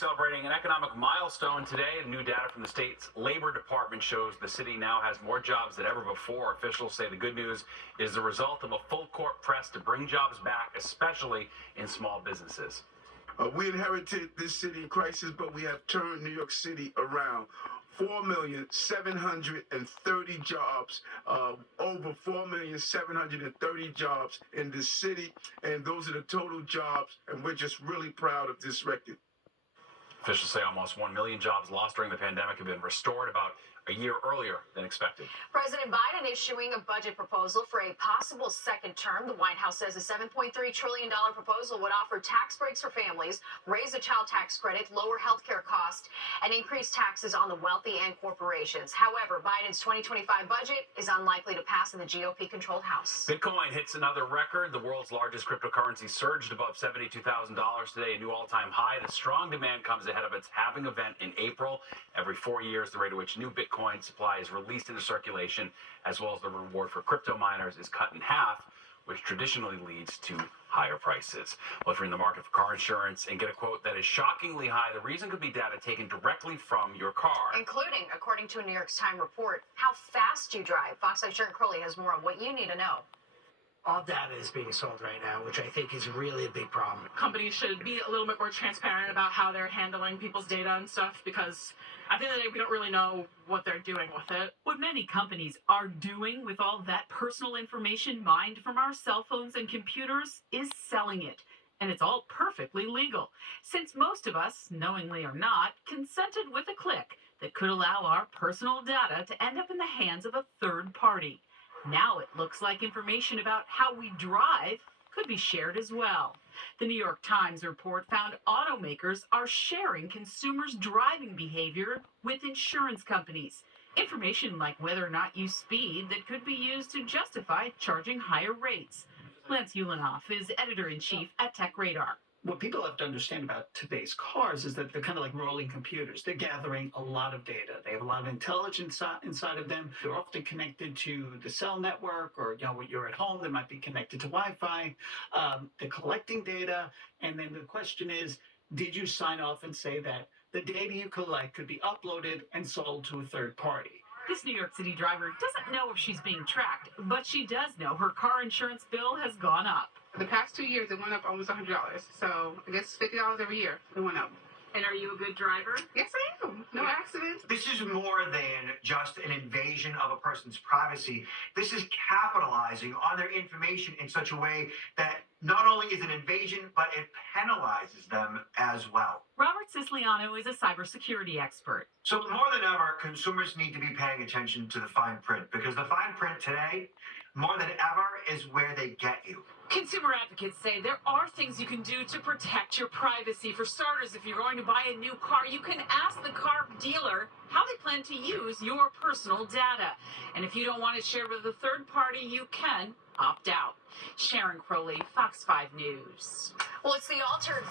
Celebrating an economic milestone today, new data from the state's labor department shows the city now has more jobs than ever before. Officials say the good news is the result of a full court press to bring jobs back, especially in small businesses. We inherited this city in crisis, but we have turned New York City around. 4,730 jobs, over 4,730 jobs in this city, and those are the total jobs, and we're just really proud of this record. Officials say almost 1 million jobs lost during the pandemic have been restored about a year earlier than expected. President Biden issuing a budget proposal for a possible second term. The White House says a $7.3 trillion proposal would offer tax breaks for families, raise the child tax credit, lower health care costs, and increase taxes on the wealthy and corporations. However, Biden's 2025 budget is unlikely to pass in the GOP-controlled House. Bitcoin hits another record. The world's largest cryptocurrency surged above $72,000 today, a new all-time high. The strong demand comes ahead of its halving event in April. Every 4 years, the rate at which new Bitcoin supply is released into circulation, as well as the reward for crypto miners, is cut in half, which traditionally leads to higher prices. Well, if you're in the market for car insurance and get a quote that is shockingly high, the reason could be data taken directly from your car. Including, according to a New York Times report, how fast you drive. Fox 5's Sharon Crowley has more on what you need to know. All data is being sold right now, which I think is really a big problem. Companies should be a little bit more transparent about how they're handling people's data and stuff, because at the end of the day, we don't really know what they're doing with it. What many companies are doing with all that personal information mined from our cell phones and computers is selling it. And it's all perfectly legal, since most of us, knowingly or not, consented with a click that could allow our personal data to end up in the hands of a third party. Now it looks like information about how we drive could be shared as well. The New York Times report found automakers are sharing consumers' driving behavior with insurance companies. Information like whether or not you speed that could be used to justify charging higher rates. Lance Ulanoff is editor-in-chief at Tech Radar. What people have to understand about today's cars is that they're kind of like rolling computers. They're gathering a lot of data. They have a lot of intelligence inside of them. They're often connected to the cell network, or when you're at home, they might be connected to Wi-Fi. They're collecting data, and then the question is, did you sign off and say that the data you collect could be uploaded and sold to a third party? This New York City driver doesn't know if she's being tracked, but she does know her car insurance bill has gone up. The past 2 years, it went up almost $100. So I guess $50 every year it went up. And are you a good driver? Yes, I am. No accidents. This is more than just an invasion of a person's privacy. This is capitalizing on their information in such a way that not only is an invasion, but it penalizes them as well. Robert Siciliano is a cybersecurity expert. So more than ever, consumers need to be paying attention to the fine print, because the fine print today, more than ever, is where they get you. Consumer advocates say there are things you can do to protect your privacy. For starters, if you're going to buy a new car, you can ask the car dealer how they plan to use your personal data. And if you don't want it shared with a third party, you can opt out. Sharon Crowley, Fox 5 News. Well, it's the altered